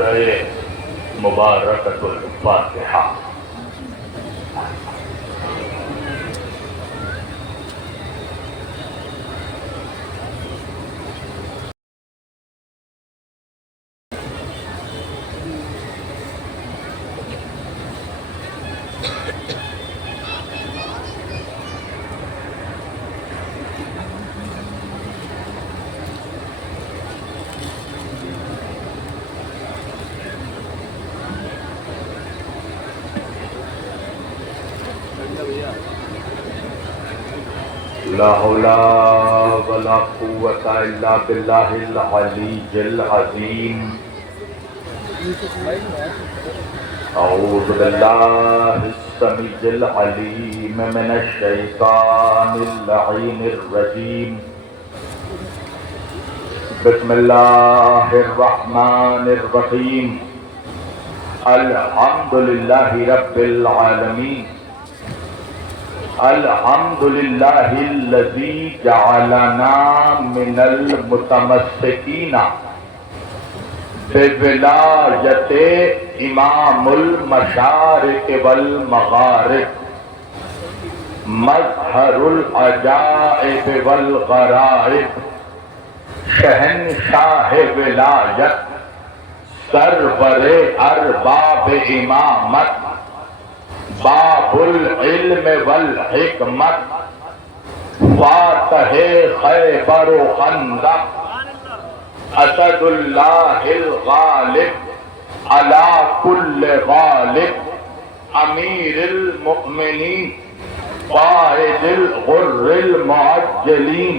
सूरह मुबारकतुल फातिहा। ला हौला वला कुव्वता इल्ला बिल्लाहिल अलीय्यिल अज़ीम। अऊज़ु बिल्लाहिस समीइल अलीम मिनश शैतानिर लईनिर रजीम। बिस्मिल्लाहिर रहमानिर रहीम। अल्हम्दुलिल्लाहि रब्बिल आलमीन। अल्हम्दुलिल्लाहिल्लज़ी जअलना मिनल मुतमस्सिकीना बिविलायते इमामुल मशारिक़ वल मग़ारिब मज़हरुल अजाइब वल ग़राइब शहंशाह विलायत सरवरे अरबाब इमामत बाबुल इल्म वल हिकमत फातहे खैबर व खंदक असदुल्लाहिल गालिब अला कुल्ल गालिब अमीरुल मुमिनीन कायदुल गुर्रिल मुअज्जलीन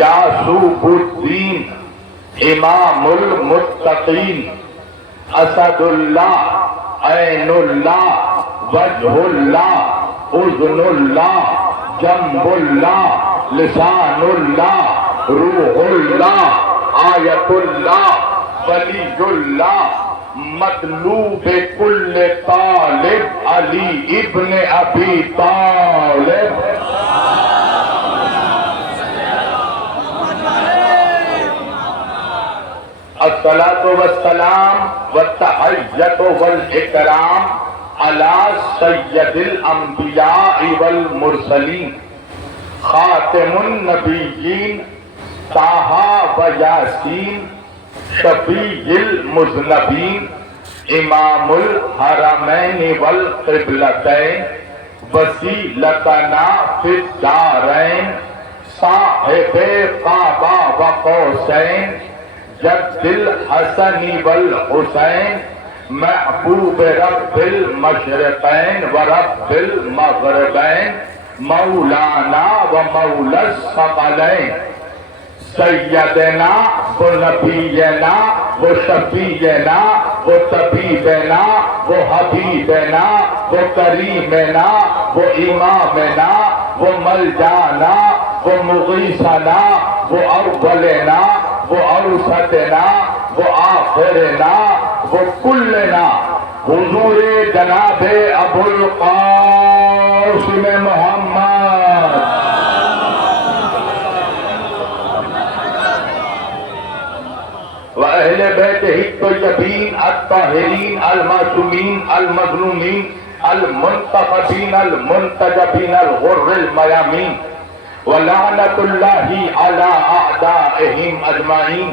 यासूबुद्दीन इमामुल मुत्तकीन असदुल्लाह ऐनुल्लाह वजहुल्लाह उज़्नुल्लाह जंबुल्लाह लिसानुल्लाह रूहुल्लाह आयतुल्लाह वलीयुल्लाह मतलूब कुल्ल तालिब अली इब्न अबी तालिब। अस्सलातु वस्सलाम वत्तहिय्यतु वल इकराम अला सय्यदिल अंबिया वल मुरसलीन खातिमुन नबिय्यीन ताहा व यासीन शफीइल मुज़नबीन इमामुल हरमैन वल क़िबलतैन वसीलतना फिद दारैन साहिबे काबा व कौसैन जद्दिल हसनी वल हुसैन महबूब रब्बिल मशरिक़ैन व रब्बिल मग़रिबैन मौलाना व मौलस सकलैन सय्यदना व नबीना व शफीना व तबीबना व हबीबना व करीमना व इमामना व मलजाना व मुगीसना व अव्वलना व औसतना व आखिरना वो कुल्लना हुजूरे जनाबे अबुल कासिम मोहम्मद व अहले बैतिही तय्यबीन अत्ताहिरीन अल मासूमीन अल मज़लूमीन अल मुंतखबीन अल मुंतजबीन अल गुर्रिल मयामीन व लअनतुल्लाहि अला अअदाइहिम अजमाइन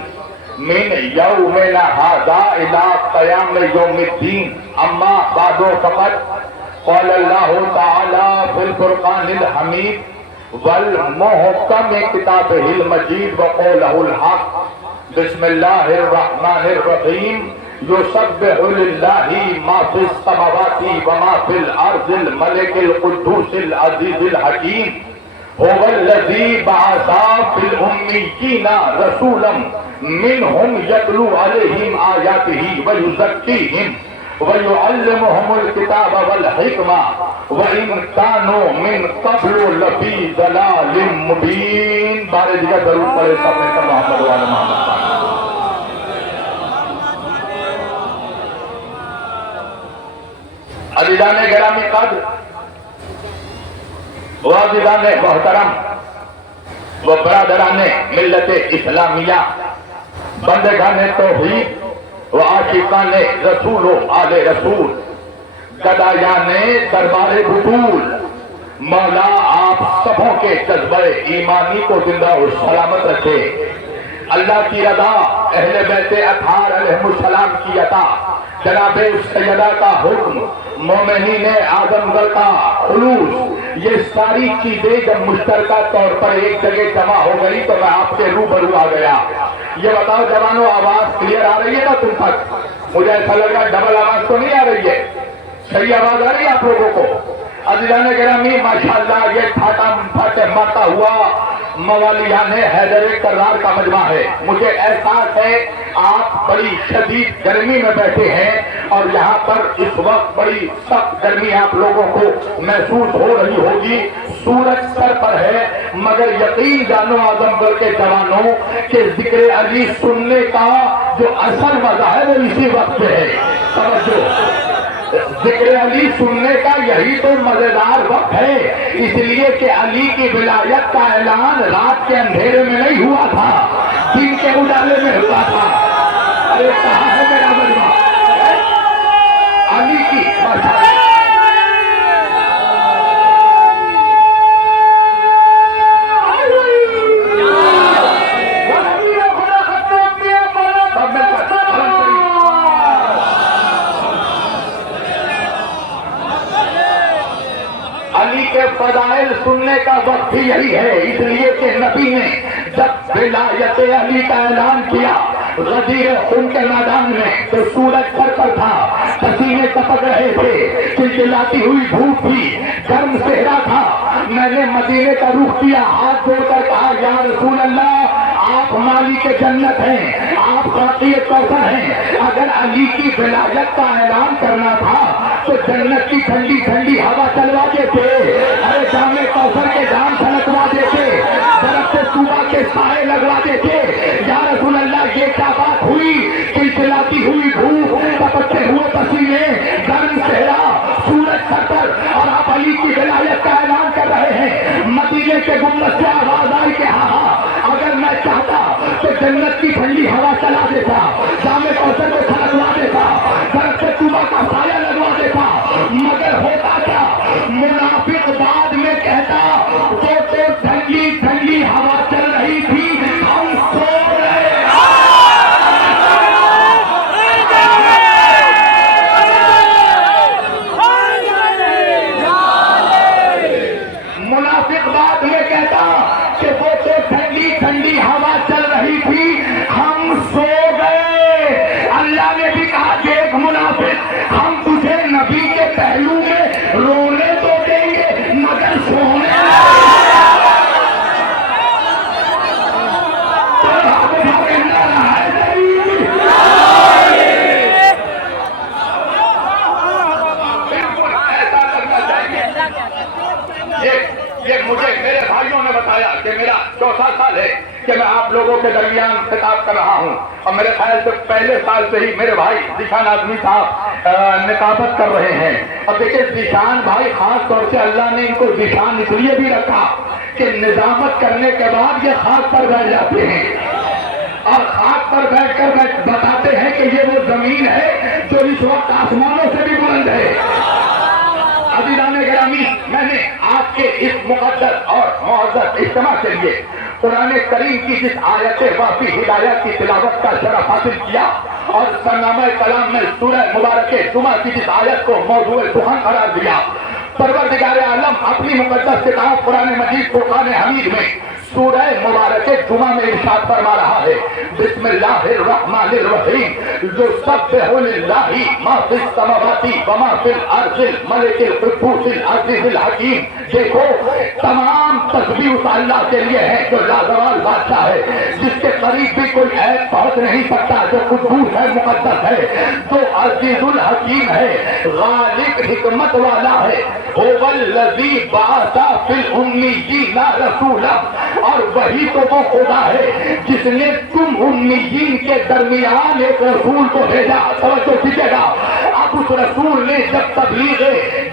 मिन यौमिना हाज़ा इला क़याम यौमिद्दीन अम्मा बादो फ़क़द क़ाल अल्लाहु तआला फ़िल फ़ुरक़ानिल हमीद वल मुहकम किताबिहिल मजीद व क़ौलुहुल हक़ बिस्मिल्लाहिर रहमानिर रहीम युसब्बिहु लिल्लाहि मा फ़िस समावाति व मा फ़िल अर्ज़िल मलिकिल क़ुद्दूसिल अज़ीज़िल हकीम हुवल्लज़ी बअसा फ़िल उम्मिय्यीना रसूलन मिनहुम यतलू अलैहिम आयातिही व युज़क्कीहिम व युअल्लिमुहुमुल किताब वल हिकमा व इन कानू मिन क़ब्लु लफ़ी ज़लालिम मुबीन। बारे जगह जरूर पढ़े सबने का मोहम्मद व आले मोहम्मद। अज़ीज़ाने गिरामी क़द्र व अज़ीज़ाने मोहतरम व बरादराने मिल्लत इस्लामिया बंदगाने तौहीद व आशिकान रसूल आले रसूल, गदायाने दरबारे बुतूल, मौला आप सबों के जज्बे ईमानी को जिंदा और सलामत रखे। अल्लाह की रदा, अहले बैते अतहार अलैहिस्सलाम की अता, जनाबे सैयदा का हुक्म, मोमिनीन आजमगढ़ का खुलूस, ये सारी चीजें जब मुश्तरका तौर पर एक जगह जमा हो गई तो मैं आपके रूबरू आ गया। ये बताओ जवानों, आवाज क्लियर आ रही है ना तुम तक? मुझे ऐसा लग रहा है डबल आवाज तो नहीं आ रही है, सही आवाज आ रही है आप लोगों को? अज़ीज़ान गिरामी, माशाअल्लाह ये ठाटा फाटे मारता हुआ मवालियान हैदर करार का मजमा है। मुझे एहसास है आप बड़ी शदीद गर्मी में बैठे हैं और यहाँ पर इस वक्त बड़ी सख्त गर्मी आप लोगों को महसूस हो रही होगी। सूरज सर पर है, मगर यकीन जानो आजमगढ़ के जवानों के जिक्र अली सुनने का जो असल मजा है वो इसी वक्त है। समझो, जिक्र अली सुनने का यही तो मजेदार वक्त है, इसलिए कि अली की विलायत का ऐलान रात के अंधेरे में नहीं हुआ था, दिन के उजाले में हुआ था। अरे कहाँ है मेरा मजमा? अली की फदाइल सुनने का वक्त भी यही है, इसलिए कि नबी ने जब विलायत अली का ऐलान किया गदीर खून के मैदान में तो सूरज सर पर था, पसीने टपक रहे थे, चिलचिलाती हुई धूप भी, गर्म सेहरा था। मैंने मदीने का रुख किया, हाथ जोड़कर कहा या रसूल अल्लाह, आप मालिक जन्नत हैं, आप कातिय कौसर हैं। अगर अली की विलायत का ऐलान करना था तो जन्नत की ठंडी ठंडी हवा चलवा देते, अरे जामे कौसर के जाम छलकवा देते, बर्फ से सुबह के साए लगवा देते। या रसूल अल्लाह, ये क्या बात हुई? चिलचिलाती हुई धूप, टपकते हुए पसीने, गर्म सेहरा, सूरज सर पर, और आप अली की विलायत का ऐलान कर रहे हैं। मदीने के गुम्बद से आवाज आई कि हाँ हाँ, अगर मैं चाहता तो जन्नत की ठंडी हवा चला देता, जामे कौसर को छलकवा देता, बर्फ से सुबह का साया लगवा देता। मगर होता क्या? मुनाफिक बाद में कहता तो ठंडी ठंडी हवा चल रही थी, हम सो रहे। मुनाफिक बाद में कहता कि वो तो ठंडी ठंडी हवा चल रही थी, हम सो गए। अल्लाह ने भी कहा, देख मुनाफिक, हम तुझे नबी के पहलू में रोने तो देंगे मगर सोने ये मुझे मेरे भाइयों ने बताया कि मेरा चौथा साल है कि मैं आप लोगों के दरमियान खिताब कर रहा हूँ, और मेरे ख्याल से पहले साल से ही मेरे भाई जिशान आदमी साहब निकाबत कर रहे हैं। और देखिए जिशान भाई, खास तौर से अल्लाह ने इनको जिशान इसलिए भी रखा कि निजामत करने के बाद ये खाक पर बैठ जाते हैं और खाक पर बैठकर बताते हैं कि ये वो जमीन है जो इस वक्त आसमानों से भी बुलंद है। अज़ीज़ान गिरामी, मैंने आज के इस मुक़द्दस और मुअज़्ज़ज़ इज्तिमा के लिए कुरान करीम की जिस आयत वाफ़ी हिदायत की तिलावत का शरफ हासिल किया और सरनामा कलाम में सूरह मुबारक जुमा की जिस आयत को मौज़ूए सुख़न करार दिया, परवरदिगार आलम अपनी मुक़द्दस किताब कुरान मजीद फ़ुरक़ान हमीद में सूरह मुबारक जुमा में इरशाद फरमा रहा है, बिस्मिल्लाहिर रहमानिर रहीम, जो सब्बिहु लिल्लाहि मा फिस समावाति व मा फिल अर्ज़िल मलिकिल कुद्दूसिल अज़ीज़िल हकीम। देखो, तमाम तस्बीह उस अल्लाह के लिए है जो लाजवाल बादशाह है, जिसके करीब भी कोई ऐप पहुंच नहीं सकता, जो कुद्दूस है, मुक़द्दस है, जो अज़ीज़ुल हकीम है, गालिब हिकमत वाला है। हुवल्लज़ी बअसा फिल उम्मिय्यीना रसूला, और वही तो वो खुदा है जिसने तुम उम्मीदीन के दरमियान एक रसूल को भेजा। समझो सीखेगा, अब उस रसूल ने जब तबलीग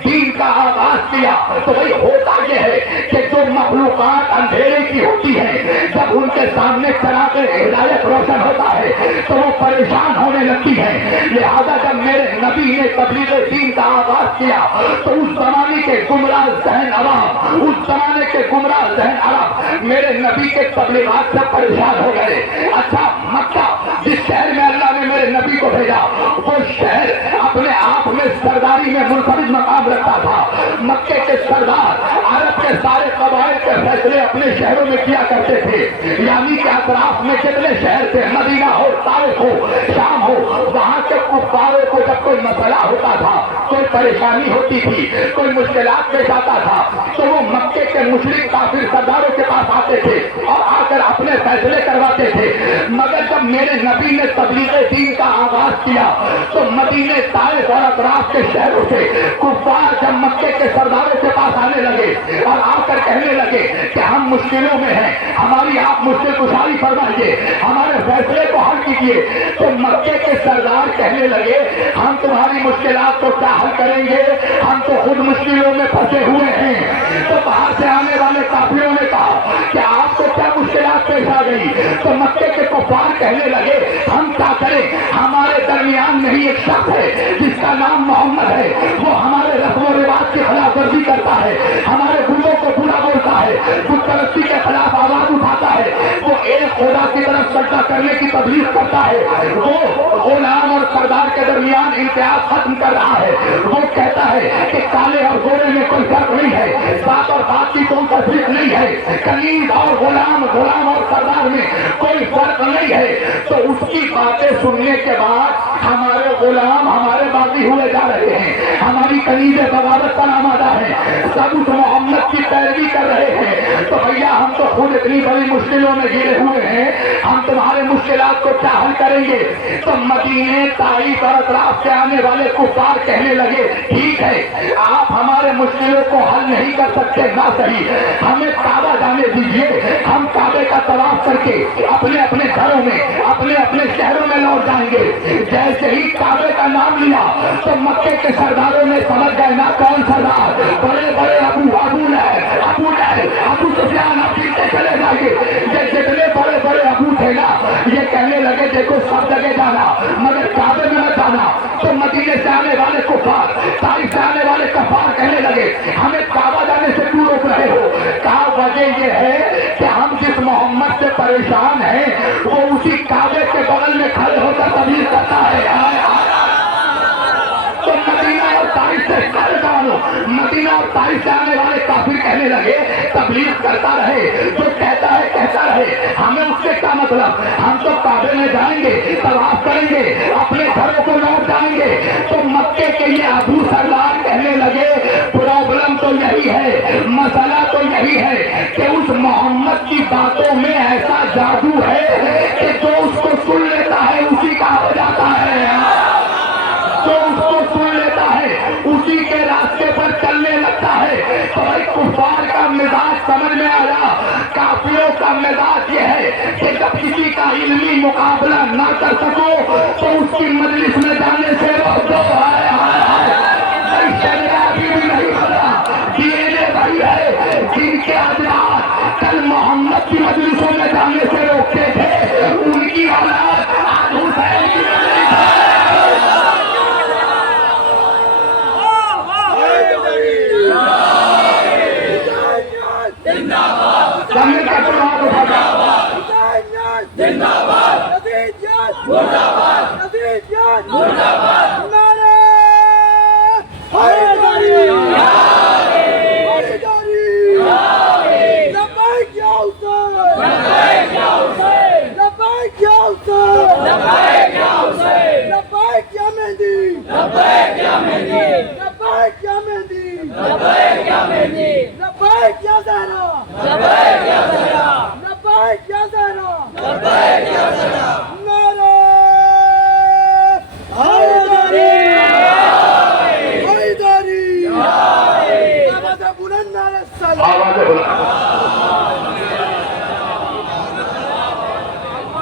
दीन का आगाज किया तो भाई होता यह है कि जो मखलूकात अंधेरे की होती है, जब उनके सामने चराग़ हिदायत रोशन होता है तो वो परेशान होने लगती है। लिहाजा जब मेरे नबी ने तबलीग दीन का आगाज किया तो उस जमाने के गुमराह जहन अवाम, उस जमाने के गुमराह जहन अरब मेरे नबी के तबलीगात से परेशान हो गए। अच्छा, मक्का जिस शहर में अल्लाह ने मेरे नबी को भेजा, वो शहर अपने आप में सरदारी में मुनफरिद मकाम रखता था। मक्के के सरदार अरब के सारे कबाइल के फैसले अपने शहरों में किया करते थे, यानी कि अतराफ में जितने शहर थे, मदीना हो, ताइफ हो, शाम हो, वहां के कुफ्फारों को जब कोई मसला होता था, कोई परेशानी होती थी, कोई मुश्किलात पेश आता था, तो वो मक्के के मुशरिक काफिर सरदारों के पास आते थे और आकर अपने फैसले करवाते थे। मगर जब मेरे नबी ने तबलीग दीन का आगाज किया तो मदीने, ताइफ और अतराफ के शहरों से कुफ्फार जब मक्के के सरदारों के पास आने लगे और आकर कहने लगे कि हम मुश्किलों में हैं, हमारी आप मुश्किल कुशारी फरमाइए, हमारे फैसले को हल कीजिए, तो मक्के के सरदार कहने लगे हम तुम्हारी मुश्किलात को क्या हल करेंगे, हम तो खुद मुश्किलों में फंसे हुए हैं। तो बाहर से आने वाले काफिरों ने कहा कि आपको क्या मुश्किलात पेश आ गई, तो मक्के के कुफ्फार कहने लगे हम क्या करें, हमारे दरमियान में ही एक शख्स है जिसका नाम मोहम्मद है, वो हमारे रस्म और रिवाज की खिलाफवर्जी करता है, हमारे गुरुओं को बुरा बोलता है, बुतपरस्ती के खिलाफ आवाज उठाता है, वो एक खुदा की तरफ सजदा करने की तबलीग करता है, वो गुलाम और सरदार के दरमियान इम्तियाज खत्म कर रहा है, वो कहता है कि काले और गोरे में कोई फर्क नहीं है, बात और बात की कोई तफरीक नहीं है, कलीद और गुलाम, गुलाम और सरदार में कोई फर्क नहीं है। तो उसकी बातें सुनने के बाद हमारे गुलाम हमारे बागी हुए जा रहे हैं, हमारी कलीदें बगावत पर आमादा है, सब उस मोहम्मद की पैरवी कर रहे हैं। तो भैया हम तो खुद इतनी बड़ी मुश्किलों में घिरे हुए हैं, हम तुम्हारे मुश्किलात को क्या हल करेंगे। तो मदीने, ताइफ और अतराफ से आने वाले कुफ्फार कहने लगे ठीक है, आप हमारे मुश्किलों को हल नहीं कर सकते, ना सही, हमें काबा जाने दीजिए, हम काबे का तवाफ करके अपने अपने घरों में, अपने अपने शहरों में लौट जाएंगे। जैसे ही काबे का नाम लिया तो मक्के के सरदारों ने समझ गए ना कौन सरदार, बड़े बड़े अबू सुफियान, आप पीछे चले जाएंगे। ये जितने बड़े बड़े अबू थे ना, ये कहने लगे देखो सब जगह जाना मगर काबे में मत जाना। तो मदीने से आने वाले कुफ्फार, ताइफ से आने वाले कफार कहने लगे हमें काबा जाने से क्यों रोक रहे हो। कहा वजह ये है कि हम जिस मोहम्मद से परेशान हैं वो उसी काबे के बगल में खड़े होकर तबलीग करता है। तो मदीना और ताइफ से मदीना और ताइफ से आने वाले काफिर कहने लगे तबलीग करता रहे, जो कहता रहे, हमें उससे क्या मतलब, हम तो काबे में जाएंगे, तवाफ करेंगे, अपने घरों को लौट जाएंगे। तो मक्के के ये अबू सरदार कहने लगे प्रॉब्लम तो यही है, मसला तो यही है कि उस मोहम्मद की बातों में ऐसा जादू है कि जो उसको सुन लेता है उसी का हो जाता है, जो उसको सुन लेता है उसी के रास्ते पर चलने लगता है। तो भाई कुफ्फार का मिजाज समझ में आया, काफिरों का मिजाज ये है कि जब किसी का इल्मी मुकाबला ना कर सको तो उसकी मजलिस में जाने से रोक दो। अभी भी नहीं बना, डीएनए वही है जिनके अजदाद कल मोहम्मद की मजलिसों में जाने से रोकते थे, उनकी औलाद आज हुसैन की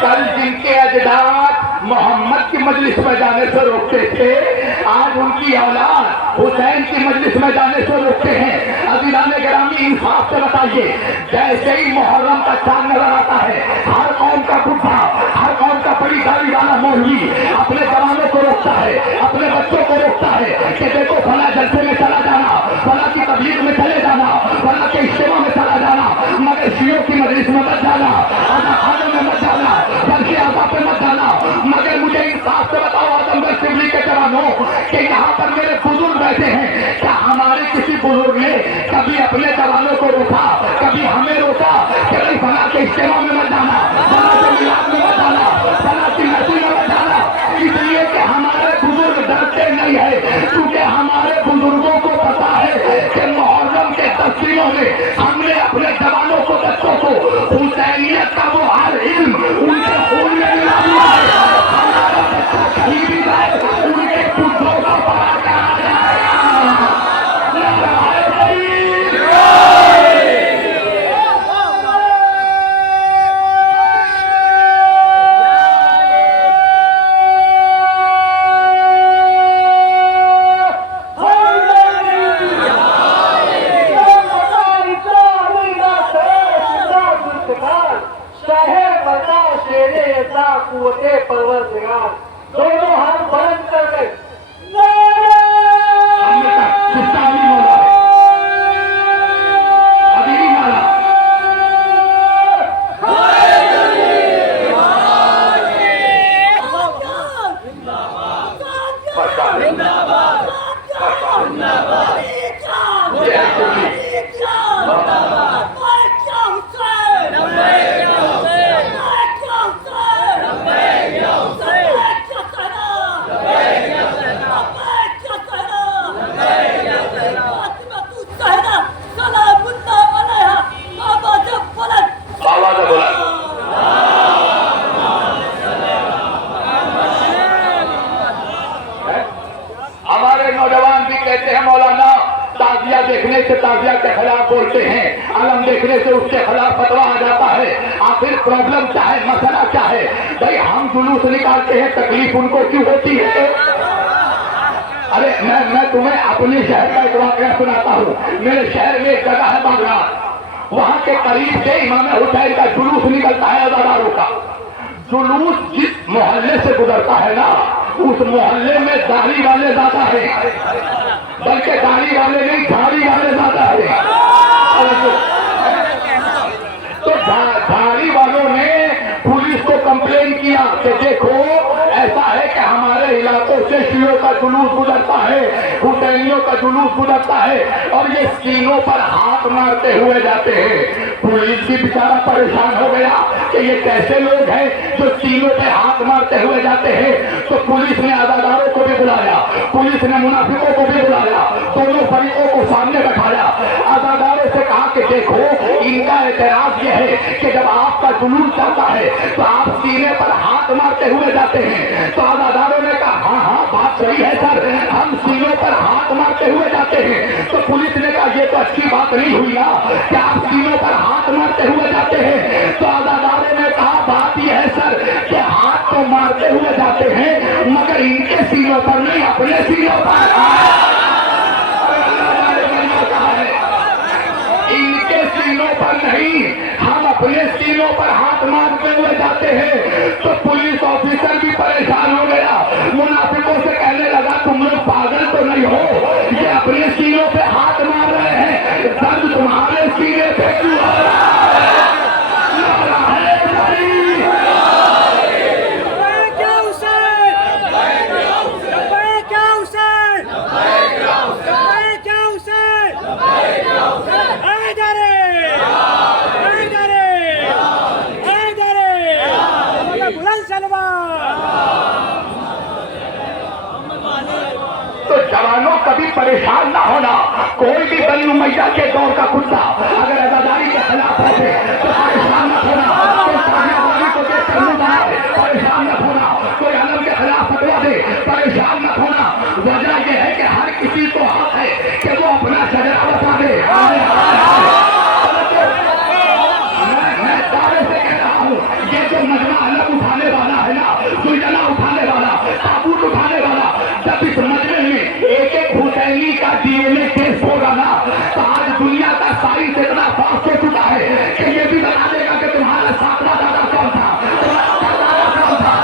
कल जिनके अजदाद मोहम्मद की मजलिस में जाने से रोकते थे, आज उनकी औलाद हुसैन की मजलिस में जाने से रोकते हैं। अज़ीज़ान गिरामी इंसाफ से बताइए, जैसे ही मुहर्रम का चांद नजर आता है, हर कौम का बुढ़ा, हर कौम का बड़ी दाढ़ी वाला मौलवी अपने जवानों को रोकता है, अपने बच्चों को रोकता है कि देखो फला जलसे में चला जाना, फला की तबलीग में चले जाना, फला के इज्तिमा में चला जाना, मगर शियों की मजलिस में मत जाना, आधा खाने में मत जाना, बल्कि आधा पे मत जाना। मगर मुझे इंसाफ से बताओ आजमगढ़ सिवली के जवानों कि यहाँ पर मेरे बुजुर्ग बैठे हैं, क्या हमारे किसी बुजुर्ग ने कभी अपने जवानों को रोका, कभी हमें रोका कि भाई फला के इज्तिमा में मत जाना, फला के मिलाद में मत जाना, फला की नसीब में मत जाना? इसलिए कि हमारे बुजुर्ग डरते नहीं है, क्योंकि हमारे बुजुर्गों को पता है कि मुहर्रम के 10 दिनों में हमने अपने जवानों को, बच्चों को हुसैनियत का वो हर इल्म उनके खून में मिला दिया है। हमारा बच्चा कहीं भी जाए उनके पुत्रों का पढ़ा करा जाएगा। दोनों हाथ बुलंद कर गए। देखने से ताजिया के खिलाफ बोलते हैं, आलम देखने से उसके खिलाफ फतवा आ जाता है। आखिर प्रॉब्लम क्या है, मसला क्या है? भाई हम जुलूस निकालते हैं, तकलीफ उनको क्यों होती है? अरे मैं तुम्हें अपने शहर का एक वाकया सुनाता हूँ। मेरे शहर में एक जगह है बागरात, वहाँ के करीब से इमाम हुसैन का जुलूस निकलता है अज़ादारों का। जुलूस जिस मोहल्ले से गुजरता है ना, उस मोहल्ले में दाढ़ी वाले ज्यादा है, बल्कि दाढ़ी वाले नहीं झाड़ी वाले ज्यादा है। तो झाड़ी वालों ने पुलिस को कंप्लेन किया कि देखो ऐसा है कि हमारे इलाकों से शियों का जुलूस गुजरता है, हुसैनियों का जुलूस गुजरता है और ये सीनों पर हाथ मारते हुए जाते हैं। पुलिस भी बेचारा परेशान हो गया कि ये कैसे लोग हैं जो सीनों पे हाथ मारते हुए जाते हैं। तो पुलिस ने अज़ादारों को भी बुलाया, पुलिस ने मुनाफिकों को भी बुलाया, दोनों फरीकों को सामने बैठाया। अज़ादारों से कहा कि देखो इनका एतराज ये है कि जब आपका जुलूस जाता है तो आप सीने पर हाथ मारते हुए जाते हैं। तो अज़ादारों ने कहा हाँ हाँ बात सही है सर, हम सीनों पर हाथ मारते हुए जाते हैं। तो पुलिस ने कहा ये तो अच्छी बात नहीं हुई ना कि आप सीनों पर हाथ मारते हुए जाते हैं। तो अज़ादारों ने कहा बात यह है सर कि हाथ तो मारते हुए जाते हैं मगर इनके सीनों पर नहीं, अपने सीनों पर। इनके सीनों पर नहीं, हम अपने सीनों पर हाथ मारते हुए जाते हैं। तो पुलिस ऑफिसर भी परेशान हो गया, मुनाफिकों से कहने लगा तुम लोग पागल तो नहीं हो, ये अपने सीनों पे हाथ मार रहे हैं, दर्द तुम्हारे सीने पे क्यों हो रहा है? तो जवानों कभी परेशान ना होना। कोई भी बनी उमैया के दौर का कुत्ता अगर अज़ादारी के खिलाफ होते तो परेशान न होना। कोई साहिबानी को देखकर मुंह बनाए, परेशान न होना। कोई आलम के खिलाफ फतवा दे, परेशान न होना। वजह यह है कि हर किसी को हक है कि वो अपना शजरा बता दे। मैं दावे से कह रहा हूँ ये जो मजमा अलग उठाने वाला है ना, सुलझना उठाने वाला, ताबूत उठाने वाला, जब इस मजमे में एक एक हुसैनी का डीएनए टेस्ट होगा ना तो आज दुनिया का साइंस इतना फास्ट हो चुका है कि ये भी बता देगा कि तुम्हारा सातवां दादा कौन था, तुम्हारा दादा कौन था।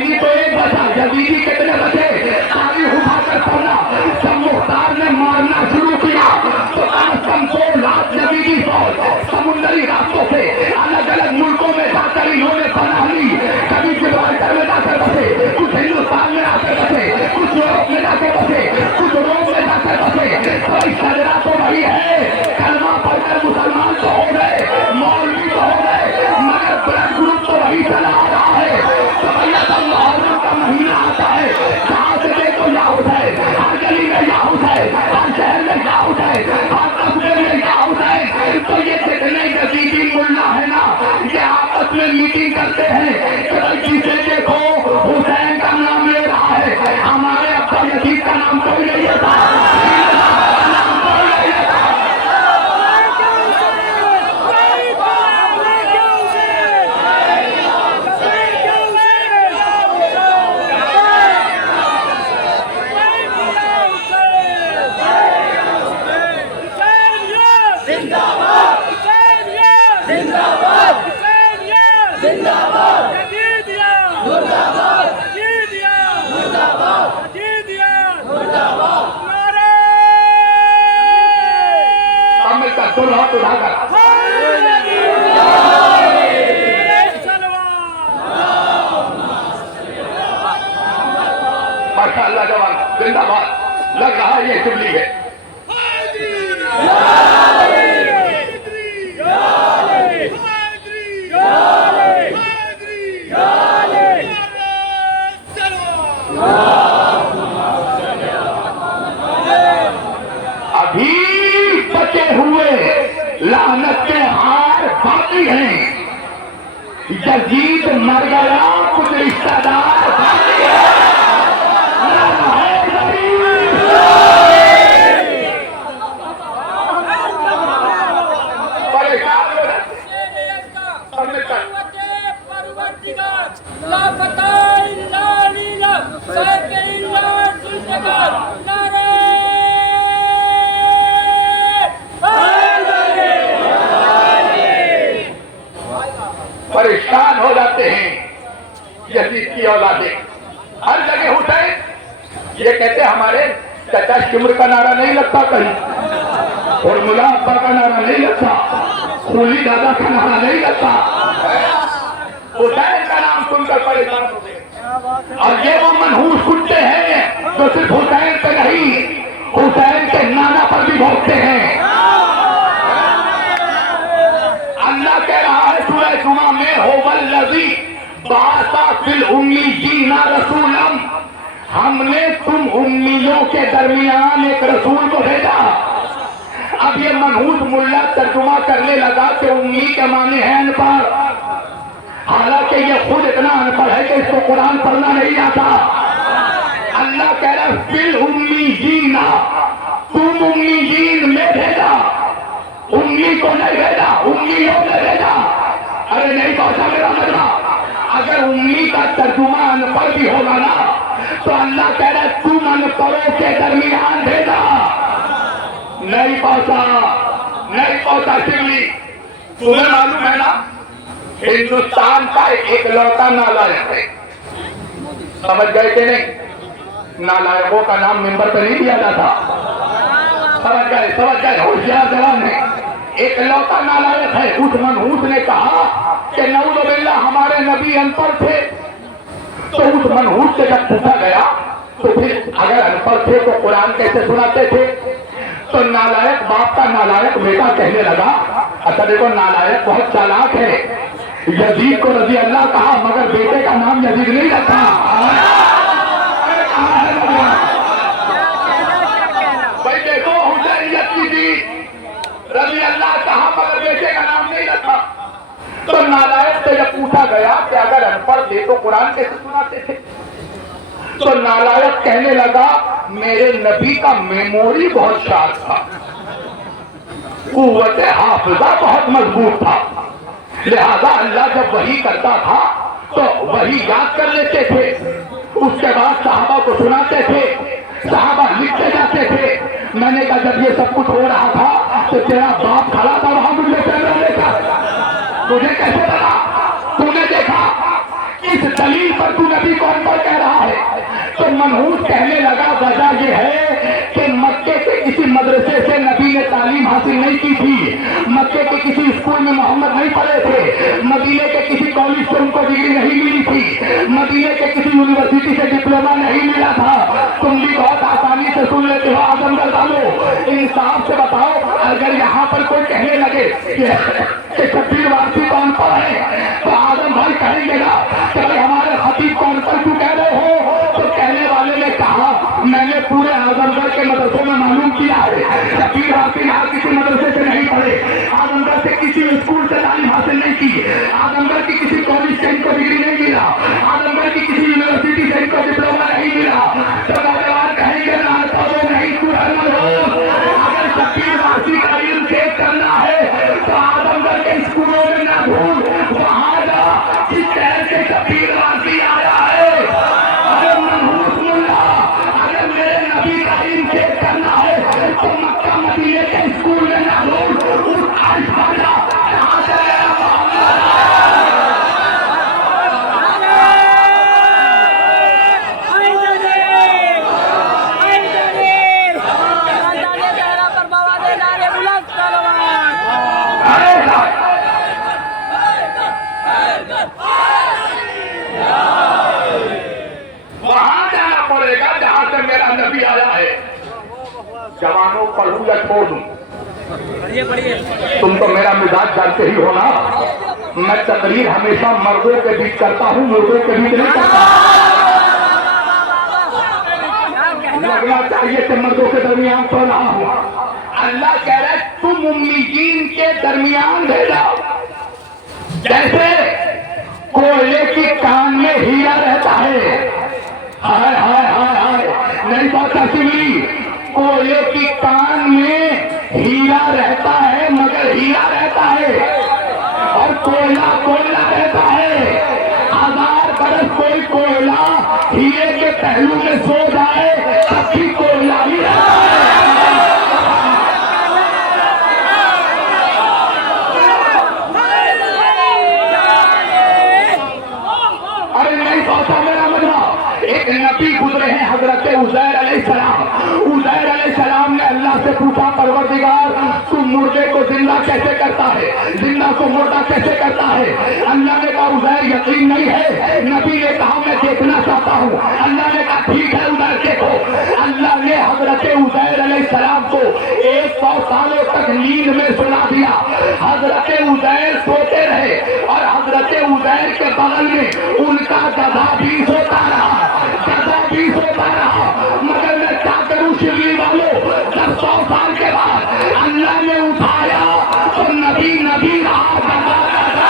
हुसैनी तो एक बचा, यजीदी कितने बचे? तारीख उठाकर पढ़ना। जब मुख्तार ने मारना शुरू किया तो कम से कम 2 लाख यजीदी फौज समुद्री रास्तों से अलग अलग मुल्कों में जाकर इन्होंने पनाह ली। कभी जिब्राल्टर में जाकर बसे, कुछ हिंदुस्तान में आकर बसे, कुछ यूरोप में जाकर बसे, कुछ रोम में जाकर बसे। कोई सजरा तो वही है, कलमा पढ़कर मुसलमान तो हो गए, मौलवी तो हो गए, मगर ब्लड ग्रुप तो वही चला आ रहा है। तो भैया तब मुहर्रम का महीना आता है, जहाँ से देखो याहूद है, हर गली में याहूद है, हर शहर में याहूद है, हर कस्बे में याहूद है। तो ये जितने यजीदी मुल्ला है ना, ये आपस में मीटिंग करते हैं कि भाई जिसे देखो हुसैन का नाम ले रहा है, हमारे अब्बा यजीद का नाम कोई नहीं लेता। माशाअल्लाह जवान जिंदाबाद। लग रहा है ये चुगली है। अभी बचे हुए लानत के हार बाकी हैं। यजीद मर गया, कुछ रिश्तेदार बाकी है। परेशान हो जाते हैं यजीद की औलादें। हर जगह हुसैन, ये कहते हमारे चाचा शिमर का नारा नहीं लगता कहीं, और मुला अब्बा का नारा नहीं लगता, खूली दादा का नारा नहीं लगता। हुसैन का नाम सुनकर परेशान होते हैं। और ये वो मनहूस कुत्ते हैं जो सिर्फ हुसैन पे नहीं, हुसैन के नाना पर भी भोगते हैं। अल्लाह कह रहा है सूरह जुमा में, होवल्लज़ी बासा फिल उम्मीयीना रसूलन, हमने तुम उम्मियों के दरमियान एक रसूल को भेजा। अब ये मनहूस मुल्ला तर्जुमा करने लगा कि उम्मी के माने हैं अनपढ़, हालांकि ये खुद इतना अनपढ़ है कि इसको कुरान पढ़ना नहीं आता। अल्लाह कह रहा है फिल उम्मीयीना, तुम उम्मीयीन में भेजा, उम्मी को नहीं भेजा, उम्मियों ने भेजा। अरे नहीं पहुंचा मेरा मजमा। अगर उम्मी का तर्जुमा अनपढ़ भी होगा ना, तो अल्लाह कह रहा है तुम अनपढ़ों के दरमियान भेजा। नहीं पहुंचा, नहीं पहुंचा। शिवली, तुम्हें मालूम है ना, हिंदुस्तान का एक लौता नालायक है। समझ गए कि नहीं? नालायकों का नाम मिंबर पर नहीं दिया जाता। समझ गए, होशियार जवान है। एक लौता नालायक है। उस मनहूस ने कहा कि नऊज़ बिल्लाह हमारे नबी अनपढ़ थे। तो उस मनहूस से जब पूछा गया तो फिर अगर अनपढ़ थे तो कुरान कैसे सुनाते थे? तो नालायक बाप का नालायक बेटा कहने लगा, अच्छा देखो नालायक बहुत चालाक है, यजीद को रजी अल्लाह कहा मगर बेटे का नाम यजीद नहीं रखा। भाई देखो हुसैन यजीद रजी अल्लाह कहा मगर बेटे का नाम नहीं रखा। तो नालायक से जब पूछा गया कि अगर अनपढ़ थे तो कुरान कैसे सुनाते थे? तो नालायक कहने लगा मेरे नबी का मेमोरी बहुत शार्प था, कुव्वत हाफिजा बहुत मजबूत था, लिहाजा अल्लाह जब वही करता था तो वही याद कर लेते थे, उसके बाद साहबा को सुनाते थे, साहबा लिखते जाते थे। मैंने कहा जब ये सब कुछ हो रहा था तो तेरा बाप खड़ा था वहां, मुझे कैमरा देखा, तुझे कैसे लगा? तूने देखा किस किस दलील पर तू नबी को अनपढ़ कह रहा है? तो मनहूस कहने लगा वजह यह है कि मक्के के किसी मदरसे से नबी ने तालीम हासिल नहीं की थी, मक्के के किसी स्कूल में मोहम्मद नहीं पढ़े थे, मदीने के किसी कॉलेज से उनको डिग्री नहीं मिली थी, मदीने के किसी यूनिवर्सिटी से डिप्लोमा नहीं मिला था। तुम भी बहुत आसानी से सुन लेते हो आजमगढ़ वालों, इंसाफ से बताओ, अगर यहाँ पर कोई कहने लगे कि शब्बीर वारसी को अनपढ़ है तो आजम भाई कहेंगे ना कि भाई हमारे खतीब को अनपढ़ क्यों कह रहे हो? तो कहने वाले ने कहा मैंने पूरे आजमगढ़ के मदरसों में मालूम किया है, शब्बीर वारसी यहाँ किसी मदरसे से नहीं पढ़े, आजमगढ़ से किसी स्कूल से तालीम हासिल नहीं की, आजमगढ़ की किसी कॉलेज से इनको डिग्री नहीं मिला, आजमगढ़ की किसी यूनिवर्सिटी से इनको डिप्लोमा नहीं मिला। तो नौजवान कहेंगे ना तो नहीं तू अगर शब्बीर वारसी का इल्म चेक करना है तो आजमगढ़ के स्कूलों में ना भूल, वहां जा जिस शहर से शब्बीर वारसी आया है। अगर मनहूस मुल्ला, अगर मेरे नबी का इल्म चेक करना है तो मक्का मदीने के स्कूल में ना भूल, उस आसमाना यहाँ से नबी आया है। जवानों पढ़ू या छोड़ दूं, तुम तो मेरा मिजाज जानते ही हो ना, मैं तकरीर हमेशा मर्दों के बीच करता हूँ, मुर्दों के बीच नहीं करता। लगना चाहिए कि मर्दों के दरमियान तो रहा हूँ। अल्लाह कह रहा है तुम उम्मीदीन के दरमियान भेजा, जैसे कोयले की कान में हीरा रहता है। हाय हाय हाय हाय, नहीं बात ऐसी मिली, कोयले की कान में हीरा रहता है मगर हीरा रहता है और कोयला कोयला रहता है। 1000 बरस कोई कोयला हीरे के पहलू में सो जाए तब भी कोयला ही रहता है। अरे नहीं सोचा मेरा मतलब, एक नबी गुजरे हैं हजरत उज़ैर अलैहिस्सलाम। उज़ैर अलैहिस्सलाम ने अल्लाह से पूछा परवरदिगार तू मुर्दे को जिंदा कैसे करता है, जिंदा को मुर्दा कैसे करता है? अल्लाह ने कहा उज़ैर यकीन नहीं है। नबी ने कहा मैं देखना चाहता हूँ। अल्लाह ने कहा ठीक है उज़ैर देखो। अल्लाह ने हजरत उज़ैर अलैहिस्सलाम को 100 सालों तक नींद में सुला दिया। हजरत उज़ैर सोते रहे और हजरत उज़ैर के बगल में उनका गधा भी सोता रहा, गधा भी सोता रहा। मगर मैं क्या करूं शिरली वालों, जब 100 साल के बाद अल्लाह ने उठाया तो नबी नबी रहा, गधा गधा।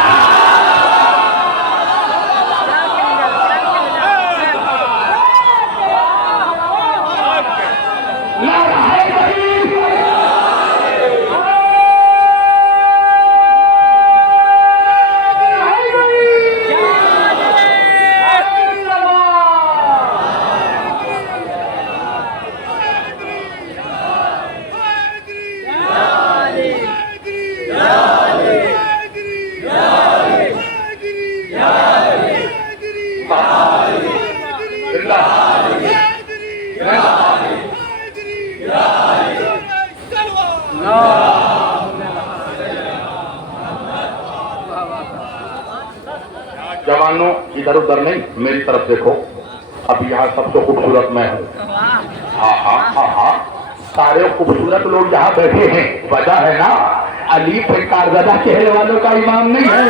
जवानों इधर उधर नहीं, मेरी तरफ देखो। अब यहाँ सबसे खूबसूरत मैं हूँ। हाँ हाँ हाँ हाँ, सारे खूबसूरत लोग यहाँ बैठे हैं, वजह है ना अली पे कारज़दा चेहरे वालों का इमाम नहीं है।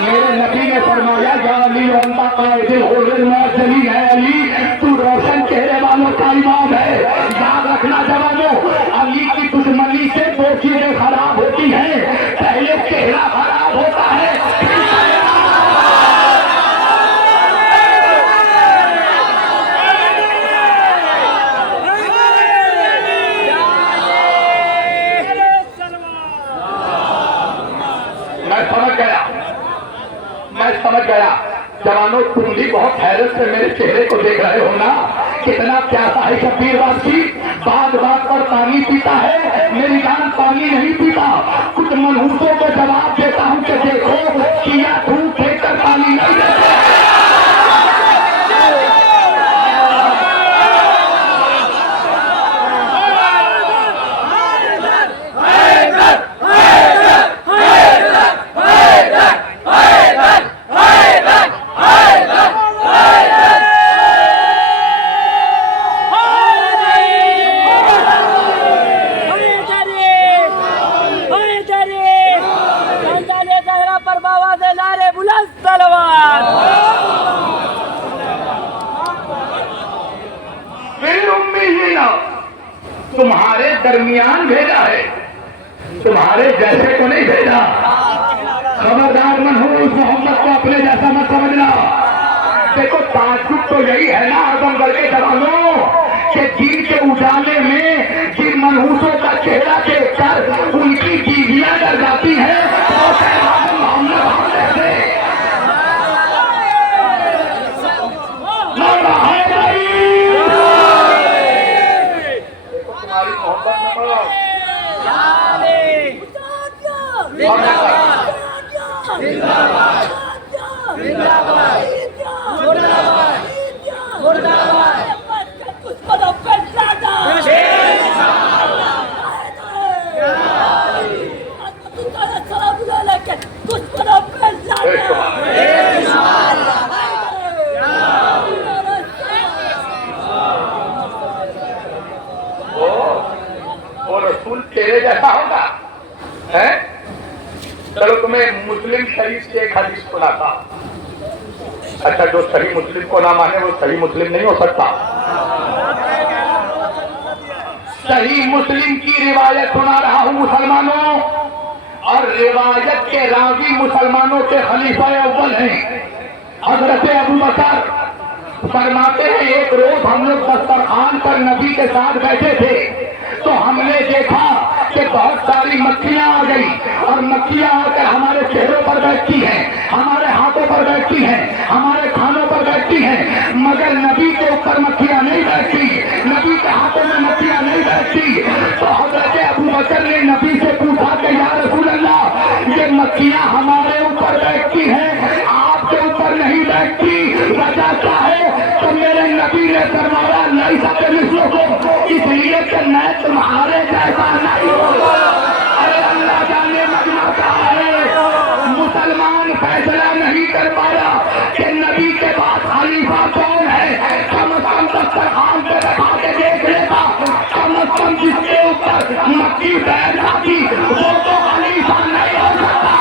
मेरे नबी ने फरमाया या अली अंता कायदिल हुर्रिल मुअज्जलीन है, अली तू रोशन चेहरे वालों का इमाम है। याद रखना जवानों, अली की दुश्मनी से 2 चीजें खराब होती हैं, पहले चेहरा खराब होता है। मैं समझ गया जवानों, तुम भी बहुत हैरत से मेरे चेहरे को देख रहे हो ना, कितना प्यासा है शब्बीर वारसी। बात बात पर पानी पीता है, मेरी जान पानी नहीं पीता। कुछ मनहूसों को जवाब देता हूँ कि देखो किया धूप देकर पानी नहीं देते। तुम्हारे दरमियान भेजा है, तुम्हारे जैसे को नहीं भेजा। खबरदार मनहूस मोहम्मद को अपने जैसा मत समझना। देखो ताज्जुब तो यही है ना आजमगढ़ के जवानों कि दिन के उजाले में जिन मनहूसों का चेहरा देखकर उनकी बीवियां डर जाती हैं तो मोहम्मद हमले से तुम्हारी मोहब्बत में पड़ो। वो रसूल तेरे जैसा होगा है। चलो तुम्हें मुस्लिम शरीफ से एक हदीस सुनाता। अच्छा, जो सही मुस्लिम को ना माने वो सही मुस्लिम नहीं हो सकता। सही मुस्लिम की रिवायत सुना रहा हूं मुसलमानों, और रिवायत के रावी मुसलमानों के खलीफा अव्वल हैं हजरत अबू बकर। फरमाते हैं एक रोज हम लोग दस्तरखान पर नबी के साथ बैठे थे तो हमने देखा कि बहुत सारी मक्खियां आ गई और मक्खियां आकर हमारे चेहरों पर बैठती हैं, हमारे हाथों पर बैठती हैं, हमारे खानों पर बैठती हैं, मगर नबी के ऊपर मक्खियां नहीं बैठती, नबी के हाथों में मक्खियां नहीं बैठती। तो हजरत अबू बकर ने नबी से पूछा कि या रसूल अल्लाह, ये मक्खियां हमारे ऊपर बैठती हैं, आपके ऊपर नहीं बैठती, वजह क्या है? तो मेरे नबी ने फरमाया नहीं सकते मिसलों को, इसलिए कि मैं तुम्हारे जैसा नहीं होगा। अरे अल्लाह जाने मजमा क्या है। मुसलमान फैसला नहीं कर पाया कि नबी के बाद खलीफा कौन है। कम से कम दस्तरखान पे बैठा के देख लेता, कम से कम जिसके ऊपर मक्खी बैठ जाती वो तो खलीफा नहीं हो सकता।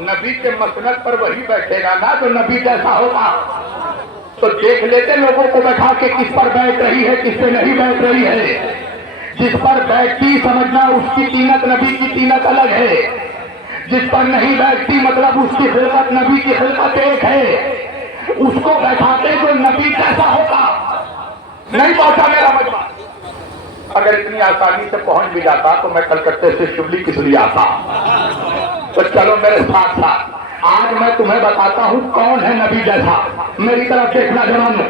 नबी के मसनद पर वही बैठेगा ना जो नबी जैसा होगा। तो देख लेते लोगों को बैठा के किस पर बैठ रही है, किस पे नहीं बैठ रही है। जिस पर बैठती समझना उसकी तीनत नबी की तीनत अलग है, जिस पर नहीं बैठती मतलब उसकी खिलकत नबी की खिलकत एक है। उसको बैठाते जो नबी जैसा होगा। नहीं पहुंचा मेरा मजमा। अगर इतनी आसानी से पहुंच भी जाता तो मैं कलकत्ते से शिवली किस लिए आता। तो चलो मेरे साथ साथ आज मैं तुम्हें बताता हूं कौन है नबी जैसा। मेरी तरफ देखना जवानों,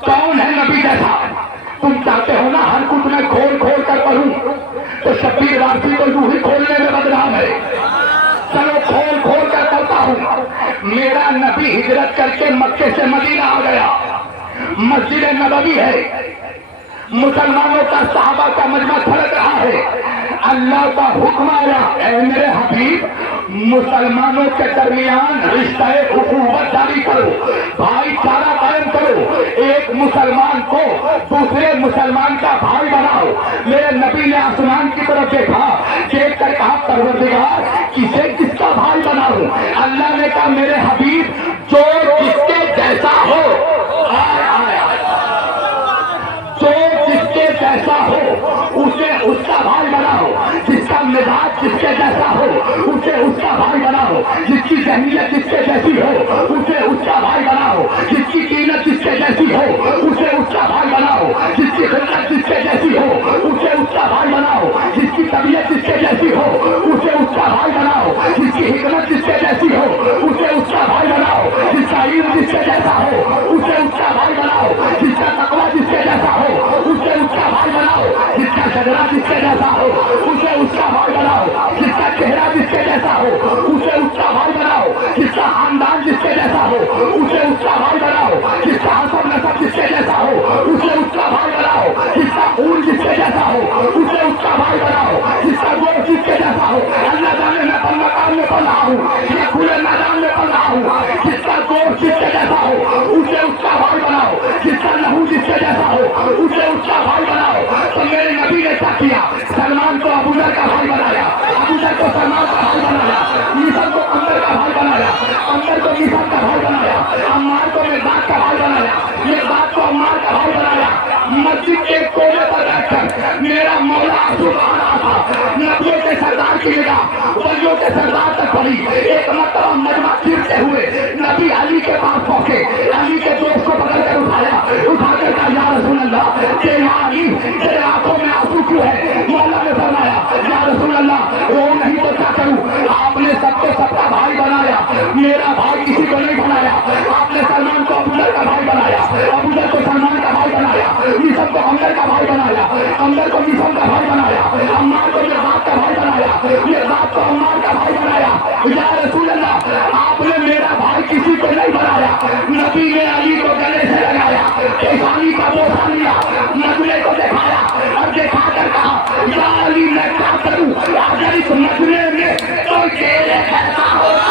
कौन है नबी जैसा। तुम चाहते हो ना हर कुछ मैं खोल खोल कर पढ़ूं, तो शब्बीर वारसी को यूं ही खोलने में बदनाम है। चलो खोल खोल कर पढ़ता हूं। मेरा नबी हिजरत करके मक्के से मदीना आ गया। मस्जिद नबवी है, मुसलमानों का सहाबा का मजमा फलक रहा है। अल्लाह का हुक्म आया, ऐ मेरे हबीब मुसलमानों के दरमियान रिश्ता हुकूमत जारी करो, भाईचारा कायम करो, एक मुसलमान को दूसरे मुसलमान का भाई बनाओ। मेरे नबी ने आसमान की तरफ देखा, देख कर कहा परवरदिगार किसे किसका भाई बनाऊं। अल्लाह ने कहा मेरे हबीब जो जिसके जैसा हो, जैसा हो उसे उसका भाई बनाओ। जिसका मिजाज जिसके जैसा हो उसे उसका भाई बनाओ। जिसकी जहनीत जिसके जैसी हो उसे उसका भाई बनाओ। जिसकी कीमत जिसके जैसी हो उसे उसका भाई बनाओ। जिसकी खिदमत जिसके जैसी हो उसे उसका भाई बनाओ। जिसकी तबीयत जिसके जैसी हो उसे उसका भाई बनाओ। जिसकी हिकमत जिसके जैसी हो उसे उसका भाई बनाओ। जिसका इल्म जिसके जैसा हो उसे उसका भाई बनाओ। जिसका तकवा जिसके जैसा हो उसे उसका भाई बनाओ। जिसका शजरा जिसके जैसा हो उसे उसका भाई बनाओ। जिसका चेहरा जिसके जैसा हो उसे उसका भाई आंसू बहा रहा था। नबियों के सरदार की निगाह वलियों के सरदार तक पड़ी। एक मतलब मजमा गिरते हुए नबी अली के पास पहुंचे। अली के दोस्त को पकड़ कर उठाकर कहा या रसूल अल्लाह, तेरे आंखों में आंसू क्यों है? मौला ने फरमाया या रसूल अल्लाह, रो नहीं तो क्या करूं? आपने सबको सबका भाई बनाया, मेरा भाई किसी को नहीं बनाया। आपने सलमान को अबू जहल का भाई बनाया, अबू जहल को सलमान का भाई बनाया, मिसम को अमर का भाई बनाया, अमर को मिसम का भाई बनाया, अम्मार को मिर्जाद का भाई बनाया, मिर्जाद को अम्मार का भाई बनाया। या रसूल अल्लाह, आपने मेरा भाई किसी को नहीं बनाया। नबी ने अली को गले से लगाया, पेशानी का बोझा लिया, नगले को दिखाया और दिखा कर कहा या अली, मैं क्या करूं? अगर इस नगले में तो तेरे कहता होगा।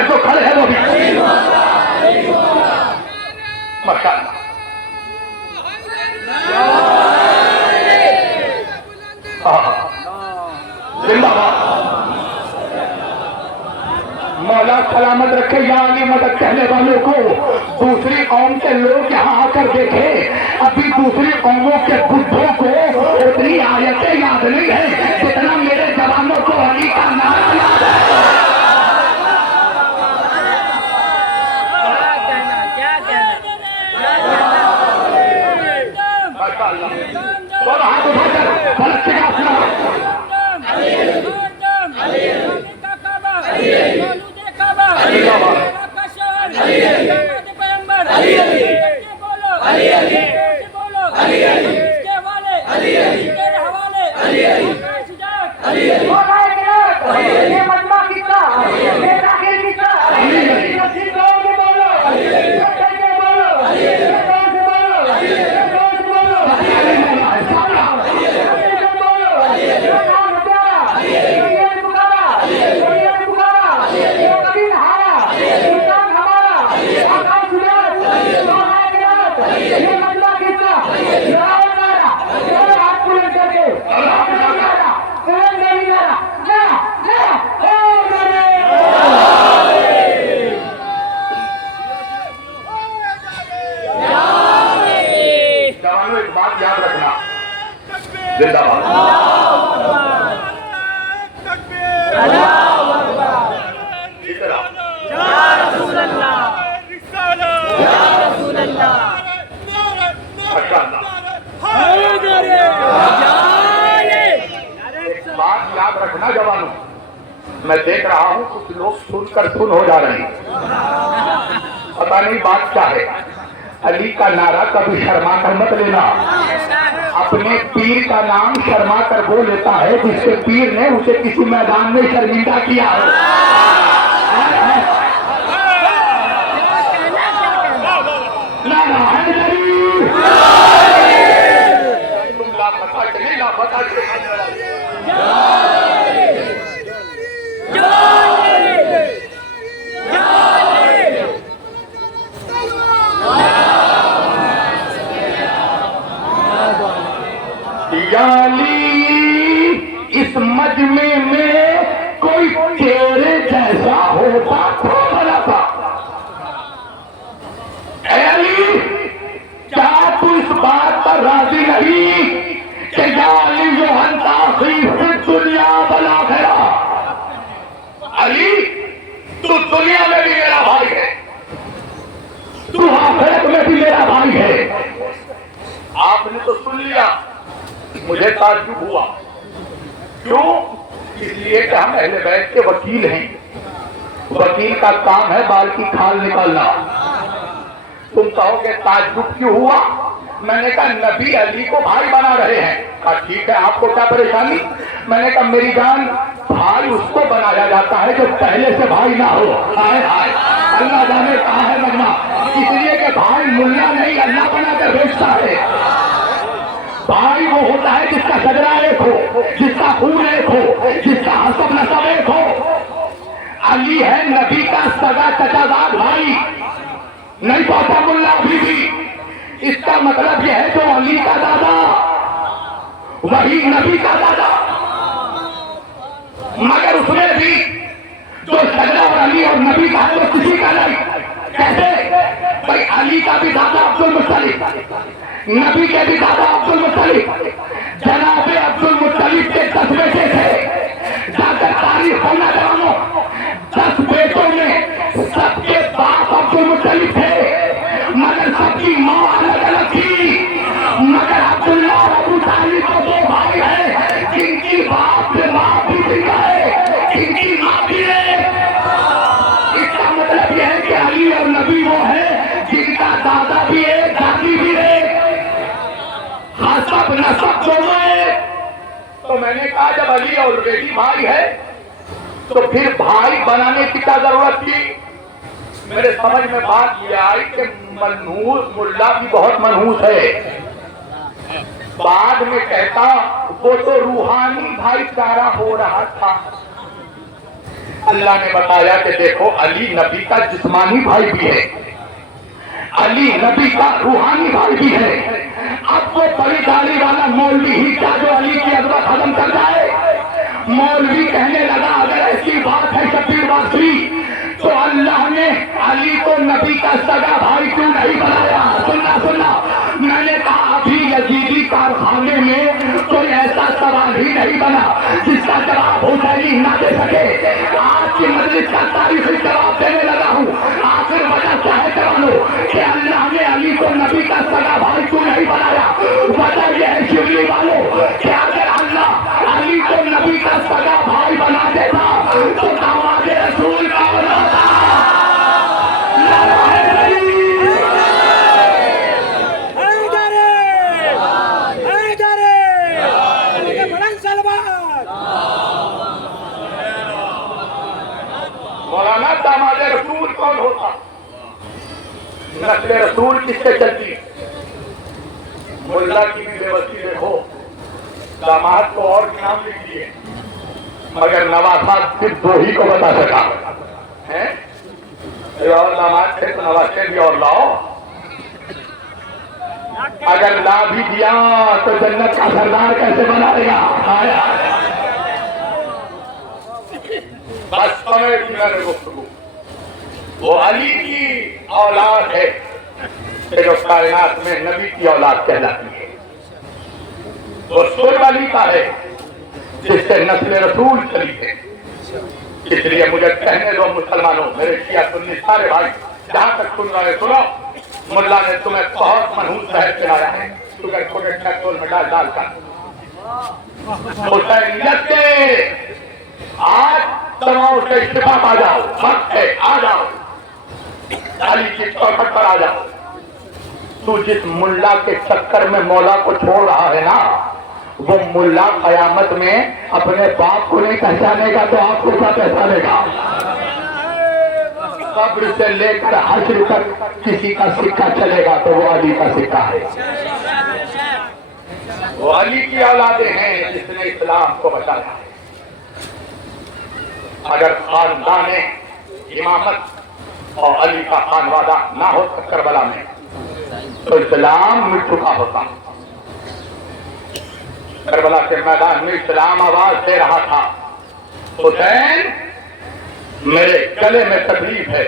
जो खड़े हैं वो भी जिंदाबाद। मौला सलामत रखे या अली मदद कहने वालों को। दूसरी कौम के लोग यहाँ आकर देखे, अभी दूसरी कौमों के बुद्धों को उतनी आयतें याद नहीं है जितना मेरे जवानों को अली का नारा याद है। और हाथ उठाकर फलक से रखना जवानों, मैं देख रहा हूं कुछ लोग सुनकर सुन हो जा रहे हैं। पता नहीं बात क्या है। अली का नारा कभी शर्मा कर मत लेना। अपने पीर का नाम शर्मा कर वो लेता है जिसके पीर ने उसे किसी मैदान में शर्मिंदा किया हो। तुम लापता के नहीं लापता इस मजमे में कोई तेरे जैसा होता तो बना था। अली, क्या तू इस बात पर राजी नहीं कि अली जो हंता फिर दुनिया बना गया? अली, तू दुनिया में भी मेरा भाई है, तू आखिरत में भी मेरा भाई है। आपने तो सुन लिया, मुझे ताज्जुब हुआ। क्यों? इसलिए कि हम अहले बैत के वकील हैं। वकील का काम है बाल की खाल निकालना। तुम कहोगे ताज्जुब क्यों हुआ? मैंने कहा नबी अली को भाई बना रहे हैं। कहा ठीक है, आपको क्या परेशानी? मैंने कहा मेरी जान, भाई उसको बनाया जाता है जो पहले से भाई ना हो। हाय हाय, अल्लाह जाने कहा है मगना, इसलिए कि भाई मुल्ला नहीं अल्लाह बना कर भेजता है। भाई वो होता है जिसका सजरा एक हो, जिसका खून एक हो, जिसका हसब नसब एक हो। अली है नबी का सगा चचादार भाई, नहीं पाता मुल्ला अभी भी। इसका मतलब यह है जो अली का दादा वही नबी का दादा, मगर उसमें भी जो सजरा और अली और नबी का है वो किसी का नहीं। कैसे भाई? अली का भी दादा अब्दुल मुत्तलिब, नबी के भी दादा अब्दुल मुत्तलिब। जनाबे अब्दुल मुत्तलिब के 10 बेटे थे। जाकर तारीख पढ़ना जवानों, 10 बेटों में सबके बाप अब्दुल मुत्तलिब थे, मगर सबकी माँ अलग अलग थी। मगर अब्दुल्ला और अबू तालिब तो 2 भाई हैं जिनकी बाप से माँ भी जिंदा है, जिनकी माँ भी है। इसका मतलब यह है कि अली और नबी वो है जिनका दादा भी है, दादी भी है, हसब नसब दोनों है। तो मैंने कहा जब अली और बेटी भाई है तो फिर भाई बनाने की क्या जरूरत थी? मेरे समझ में बात यह आई कि मनहूस मुल्ला भी बहुत मनहूस है। बाद में कहता वो तो रूहानी भाईचारा हो रहा था। अल्लाह ने बताया कि देखो अली नबी का जिस्मानी भाई भी है, अली नबी का रूहानी भाई भी है। अब वो बड़ी दाढ़ी वाला मौलवी ही क्या जो अली की अजमत खत्म कर जाए? मौलवी कहने लगा अगर ऐसी बात है शबीर वासी तो अल्लाह ने अली को नबी का सगा भाई क्यों नहीं बनाया? सुनना, मैंने कहा अभी यजीदी कारखाने में कोई ऐसा सवाल ही नहीं बना जिसका जवाब हुसैनी ना दे सके। आज की मजलिस का तारीखी जवाब देने लगा हूँ। आखिर वजह क्या है जवानों कि अल्लाह ने अली को नबी का सगा भाई क्यों नहीं बनाया? वजह यह है शिवली वालों कि अगर अल्लाह अली को नबी का सगा भाई बना देता तो दामाद रसूल का होता। मौलाना दामाद रसूल कौन होता? नस्ल रसूल किससे चलती? मुल्ला की भी बेबसी देखो, दामाद को और नाम लीजिए मगर नवासा सिर्फ 2 ही को बता सका है। और दामाद थे तो नवासे भी और लाओ। अगर ला भी दिया तो जन्नत का सरदार कैसे बनाएगा? बस समय मैंने गुफ्तगू वो अली की औलाद है जो कायनात में नबी की औलाद कहलाती है। वो सुल्ब अली का है जिससे नस्ल रसूल चली है। इसलिए मुझे कहने दो मुसलमानों, मेरे शिया सुन्नी सारे भाई, जहां तक सुन रहे सुनो, मुल्ला ने तुम्हें बहुत मनहूस शहर चलाया है, शुगर छोटे पेट्रोल में डाल कर। हुसैनियत के आज तनाव से इस्तीफा आ जाओ, वक्त है, आ जाओ, अली की चौखट पर आ जाओ। तू जिस मुल्ला के चक्कर में मौला को छोड़ रहा है ना, वो मुल्ला कयामत में अपने बाप को नहीं पहचानेगा तो आपको क्या पहचानेगा? कब्र से लेकर हश्र तक किसी का सिक्का चलेगा तो वो अली का सिक्का है। वो अली की औलादे हैं जिसने इस्लाम को बचाया है। अगर खानदान इमामत और अली का खानवादा ना हो करबला में तो इस्लाम मिट चुका होता। करबला के मैदान में इस्लाम आवाज दे रहा था, हुसैन मेरे गले में तकलीफ है।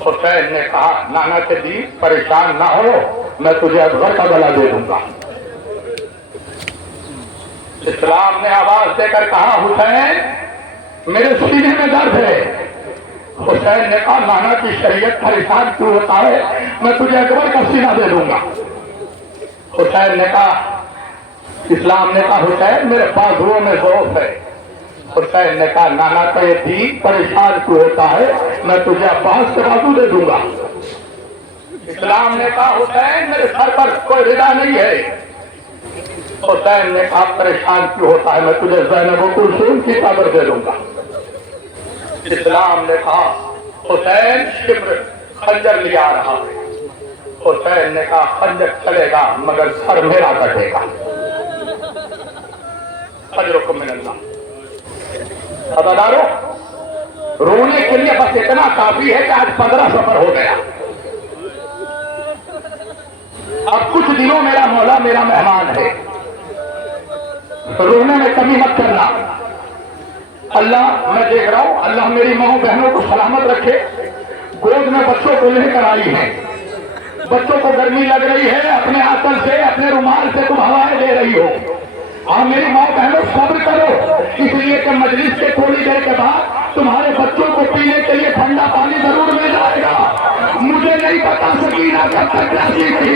हुसैन ने कहा नाना के दी परेशान ना हो, मैं तुझे अकबर का गला दे दूंगा। इस्लाम ने आवाज देकर कहा हुसैन मेरे सीने में दर्द है। हुसैन ने कहा नाना की शरीयत परेशान क्यों होता है, मैं तुझे अकबर का सीना दे दूंगा। हुसैन ने कहा, इस्लाम ने कहा हुसैन मेरे बाजुओं में ज़ौफ़ है। हुसैन ने कहा नाना का ये दीन परेशान क्यों होता है, मैं तुझे अब्बास के बाजू दे दूंगा। इस्लाम ने कहा हुसैन मेरे सर पर कोई रिदा नहीं है। हुसैन ने कहा परेशान क्यों होता है, मैं तुझे ज़ैनब कुलसूम की कब्र दे दूंगा। इस्लाम ने कहा हुसैन शिब्र खंजर लिया रहा है। हुसैन ने कहा खंजर चलेगा मगर सर मेरा कटेगा। अजरुकुम मिनल्लाह। अदादारो, रोने के लिए बस इतना काफी है कि आज 15 सफर हो गया। अब कुछ दिनों मेरा मौला मेरा मेहमान है, रोने में कमी मत करना। अल्लाह, मैं देख रहा हूं, अल्लाह मेरी माओ बहनों को सलामत रखे। गोद में बच्चों को लेकर आई है, बच्चों को गर्मी लग रही है, अपने आंचल से अपने रुमाल से तुम हवाएं दे रही हो। हाँ मेरी माओ बहनों सब्र करो, इसलिए कि मजलिस के थोड़ी देर के बाद तुम्हारे बच्चों को पीने के लिए ठंडा पानी जरूर मिल जाएगा। मुझे नहीं पता सकीना कब तक राजी थी।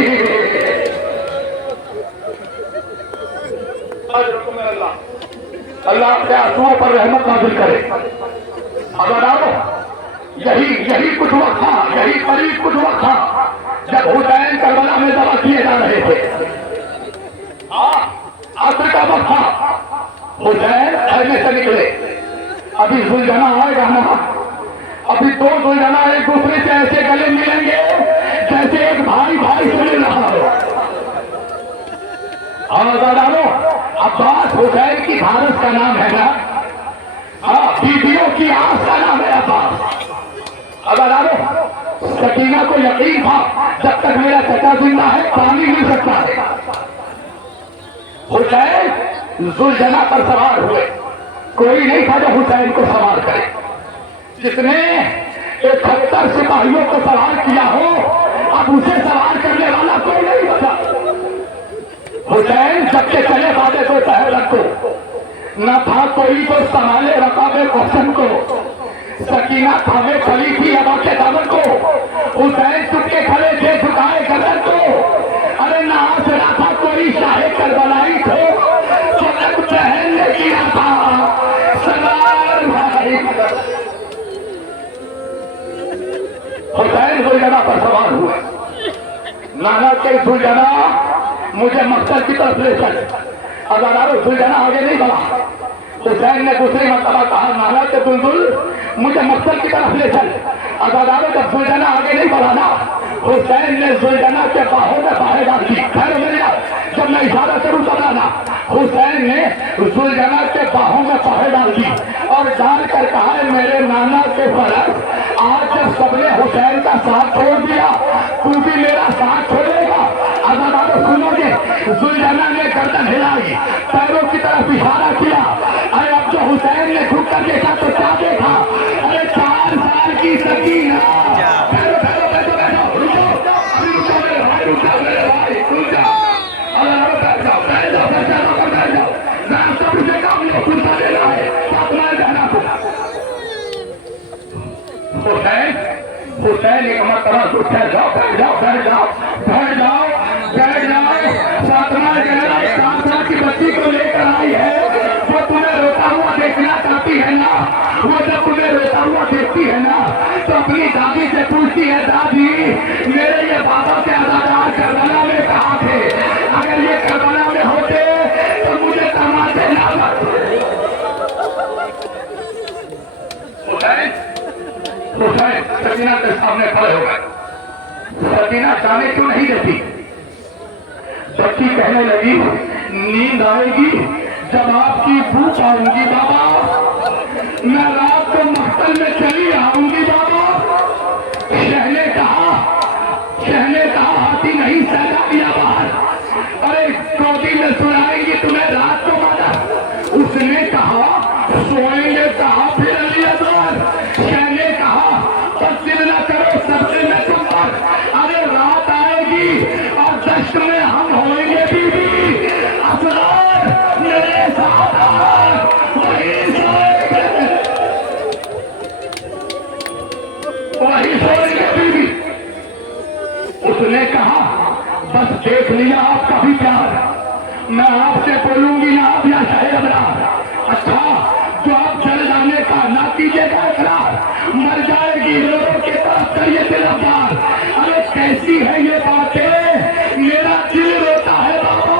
अल्लाह आपके आंसुओं पर रहमत नाज़िल करे। अगर आओ, यही कुछ वक्त था, यही करीब कुछ वक्त था जब हुसैन करबला में दवा किए जा रहे थे। आखिर का वक्त था, हुसैन खैमे से निकले। अभी जुलझना आएगा ना, अभी दो जुलझना एक दूसरे से ऐसे गले मिलेंगे जैसे एक भाई भाई से मिल रहा हो। आजादारो, अब्बास हुसैन की भारत का नाम है ना, हाँ बीबियों की आस का नाम है अब्बास। आजादारो, सकीना को यकीन था जब तक मेरा चचा जिंदा है पानी मिल सकता है। हुसैन जुलझना पर सवार हुए, कोई नहीं था जो हुसैन को सवार करे। जिसने 71 सिपाहियों को सवार किया हो, अब उसे सवार करने वाला कोई नहीं बचा। हुसैन जब के चले बातें तो तहलक को न था कोई तो संभाले रकाबे क्वेश्चन को। सकीना थामे खड़ी थी हवा के दामन को, हुसैन चुपके खड़े थे झुकाए गर्दन को। अरे ना आस रहा कोई शाहे करबलाई थे, सनक बहन ने किया था सलार भाई। हुसैन जुलझना पर सवार हुए। नाना के जुलझना मुझे मकसद की तरफ ले चल। अगर जुलझना आगे नहीं बढ़ा, हुसैन ने दूसरी मरतबा कहा नाना के बुलबुल मुझे मकसद की तरफ ले चल। अगर जब जुलझना आगे नहीं बढ़ा ना, हुसैन ने जुलझना के बाहों में बाहें डाल दी। खैर मेरा जब मैं इशारा करूं तब आना। हुसैन ने जुलझना के बाहों में बाहें डाल दी और डाल कर कहा है मेरे नाना के फर्ज, आज जब सबने हुसैन का साथ छोड़ दिया तू भी मेरा साथ छोड़ेगा। अगर आप सुनोगे, जुलझना ने गर्दन हिलाई, पैरों की तरफ इशारा किया। अरे अब जो हुसैन ने झुक कर देखा तो क्या देखा? अरे 4 साल की सकीना। हुसैन एक मरतबा उठ जाओ, बैठ जाओ, बैठ जाओ, बैठ जाओ, बैठ जाओ। फातिमा जहरा 7 साल की बच्ची को लेकर आई है, वो तुम्हें रोता हुआ देखना चाहती है ना। वो जब तुम्हें रोता हुआ देखती है ना तो अपनी दादी से पूछती है, दादी मेरे ये बाबा के अदादार करबला में कहाँ थे? अगर ये करबला में होते तो मुझे तमाचे ना। हुसैन सकीना के सामने खड़े हो गए। सकीना जाने क्यों नहीं देती? बच्ची कहने लगी नींद आएगी जब आपकी भूख आऊंगी बाबा, मैं रात को मख्तल में चली आऊंगी बाबा। शहने कहा हाथी नहीं सहना दिया बाहर। अरे गोदी में सुनाएंगी तुम्हें रात को माना। उसने कहा सोएंगे कहा फिर अली अकबर। शहने कहा तस्वीर न करो सबसे मैं तुम पर। अरे रात आएगी और दश्त में हम होंगे बीबी। असरार मेरे साथ वही सोएंगे बीबी। उसने कहा बस देख लिया आपका भी प्यार, मैं आपसे बोलूंगी ना आप या शाहे अबरार। अच्छा जो आप जल जाने का ना कीजिएगा इकरार, मर जाएगी लोगों के पास करिए दिल अवतार। अरे कैसी है ये बातें, मेरा दिल रोता है बाबा।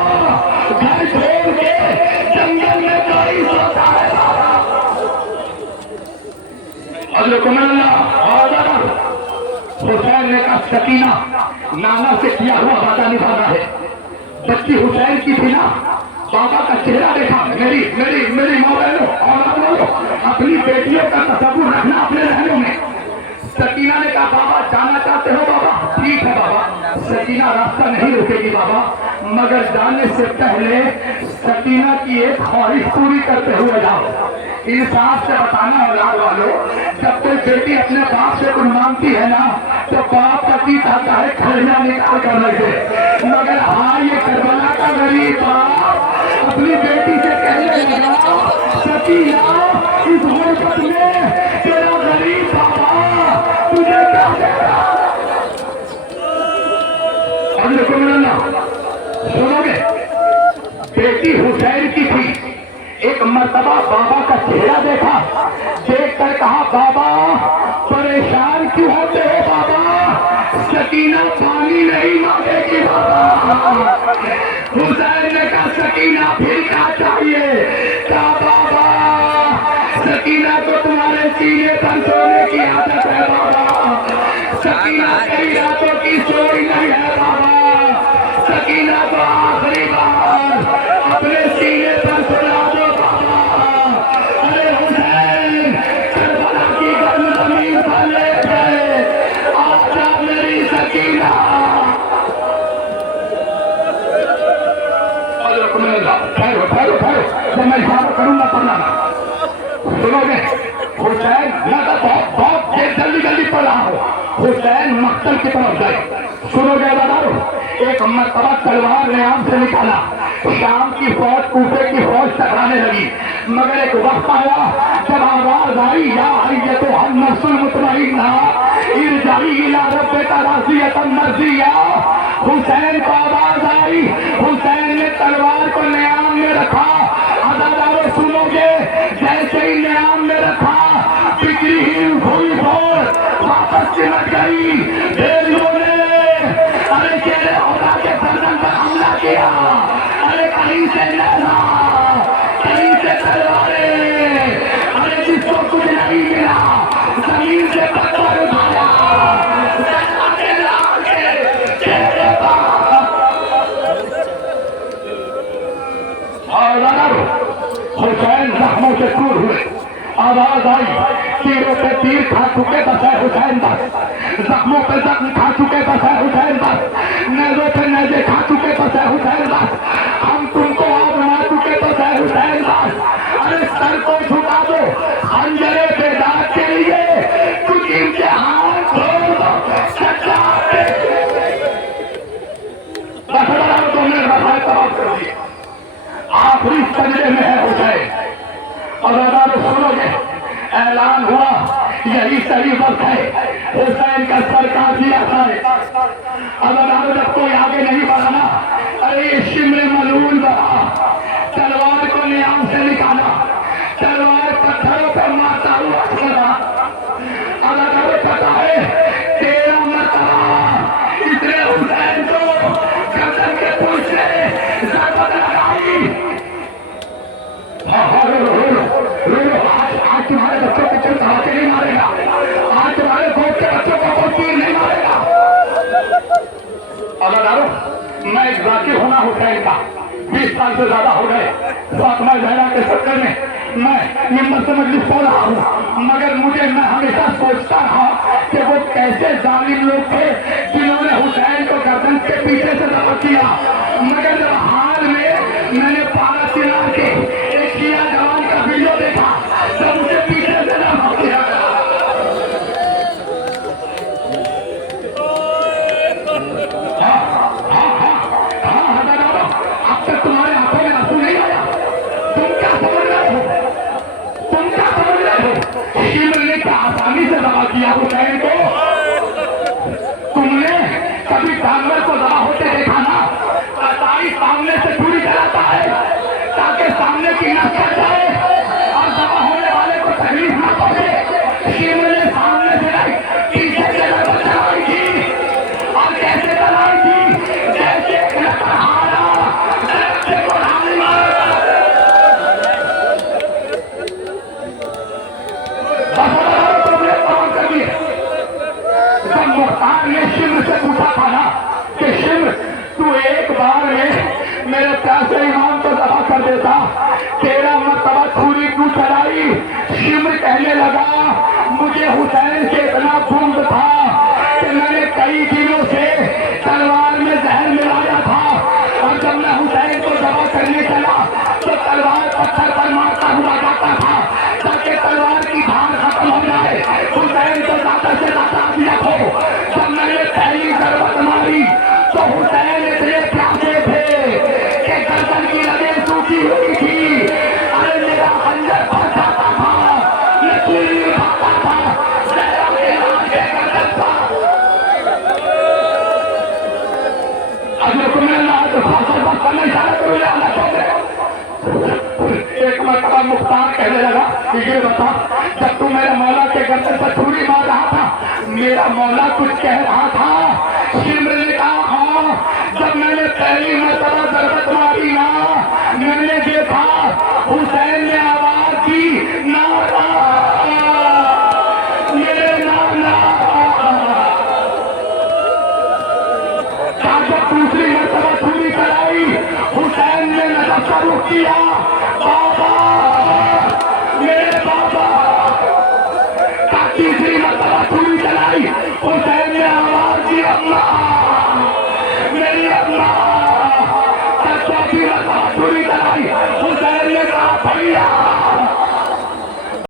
घर हुसैन ने कहा सकीना नाना से किया हुआ वादा निभाना है। बच्ची हुसैन की थी ना, बाबा का चेहरा देखा, मेरी मेरी मेरी माँ बहनों और अपनी बेटियों का तस्वीर रखना अपने रहने में। सकीना ने कहा बाबा जाना चाहते हो बाबा? ठीक है बाबा। सकीना रास्ता नहीं रुकेगी बाबा, मगर जाने से पहले सकीना की एक ख्वाहिश पूरी करते हुए जाओ। इंसाफ से बताना औलाद वालों, जब कोई बेटी अपने बाप से कुछ मांगती है ना, तो बाप का जी चाहता है खर्चा निकाल कर रखे, मगर हाँ ये करबला का गरीब बाप अपनी बेटी से कहने लगा सकीना इस गुर्बत में तेरा गरीब बाबा तुझे क्या देगा? सुनोगे, बेटी हुसैन की थी। एक मर्तबा बाबा का चेहरा देखा, देख कर कहा बाबा परेशान क्यों होते हो बाबा? सकीना पानी नहीं मांगेगी बाबा। हुसैन ने कहा सकीना फिर क्या चाहिए? कहा बाबा सकीना को तुम्हारे सीने पर सोने की आदत है बाबा। सकीना कई रातों की सोई नहीं है बाबा। सकीना को आखिरी बार अपने सीने पर सुला दो बाबा। अरे हुसैन करबला की गर्म जमीन पर ले गए, आजा मेरी सकीना। ठहरो ठहरो ठहरो, जब मैं इशारा करूंगा पढ़ना। सुनोगे, हुसैन मैं तो बहुत जल्दी जल्दी पढ़ रहा हूँ। हुसैन मक्तल की तरफ गए। सुनोगे बताओ, एक मर्तबा तलवार ने आम से निकाला, शाम की फौज कूफे की फौज टकराने लगी, मगर एक वक्त आया जब आवाज आई या ये तो हम नफ्सुल मुतमइन्ना इरजाई इला रब्बिका राज़ियतन मर्ज़िया। हुसैन को आवाज आई, हुसैन ने तलवार को न्याम में रखा। अदादारों सुनोगे, जैसे ही न्याम में रखा बिगड़ी ही भूल वापस चिमट गई। बेलियों ने अरे तेरे होदा के गर्दन पर हमला किया। अरे कहीं से लहरा, कहीं से तलवारें, अरे जिसको कुछ नहीं मिला जमीन से पत्थर उठाया। हुसैन जख्मों से दूर हुए। आवाज आई तीरों पे तीर खा चुके बस है हुसैन बस, जख्मों पे जख्म खा चुके बस है हुसैन बस, नेज़ों पे नेज़े खा चुके बस है हुसैन बस, हम तुमको आप बना चुके बस है हुसैन बस। अरे सर को झुका दो खंजरे पे दाग के लिए, कुछ इनके हाथ छोड़ दो सच्चा तुमने रफा तबाह कर दिए। आखिरी सजदे में है हुसैन। और सुनोगे, ऐलान हुआ यही सही वक्त है हुसैन का सर काट दिया जाए। अगर जब कोई आगे नहीं बढ़ाना, अरे ये शिमरे मलूल बढ़ा, तलवार को नियाम से निकाला, तलवार पत्थरों पर मारता हुआ चला। अगर पता है 13 मरतबा इसने हुसैन को गर्दन के पूछे जबरदस्त लगाई। आज तुम्हारे बच्चों के चल धमाके नहीं मारेगा, आज तुम्हारे गोद के बच्चों को कोई तीर नहीं मारेगा। अगर मैं एक जाकिर होना हुसैन का 20 साल से ज्यादा हो गए, फातिमा ज़हरा के चक्कर में मैं मिंबर से मजलिस पढ़ रहा हूँ, मगर मैं हमेशा सोचता रहा कि वो कैसे जालिम लोग थे जिन्होंने हुसैन को गर्दन के पीछे से दबा किया। मगर जब हाल में मैंने पारा चिरा के एक किया जवान का वीडियो देखा, जब उसे पीछे से दबा किया। अब तक तुम्हारे हाथों में आंसू नहीं आया? तुम क्या समझ रहे हो? तुम क्या समझ रहे हो? शिमर ने क्या आसानी से दबा किया हुसैन को? तुमने कभी जानवर को दबा होते देखा ना? कसाई सामने से छुरी चलाता है ताकि सामने की नस कट जाए और दबा होने वाले को तकलीफ ना पहुंचे। शिमर ने सामने से नहीं पीछे से चलाई थी, और कैसे चलाई थी? जैसे तुमने मुख्तार कहने लगा कि ये बता, जब तू मेरे मौला के गर्दन पर छुरी मार रहा था, मेरा मौला कुछ कह रहा था? शिमर ने कहा हाँ, जब मैंने पहली मरतबा जरबत मारी ना, मैंने देखा हुसैन ने आवाज दी, नारा मेरे नाना। जब दूसरी मरतबा छुरी चलाई, हुसैन ने नजर का रुख किया, बाबा मेरे बाबा। तीसरी मरतबा छुरी चलाई, हुसैन ने आवाज दी, अल्लाह।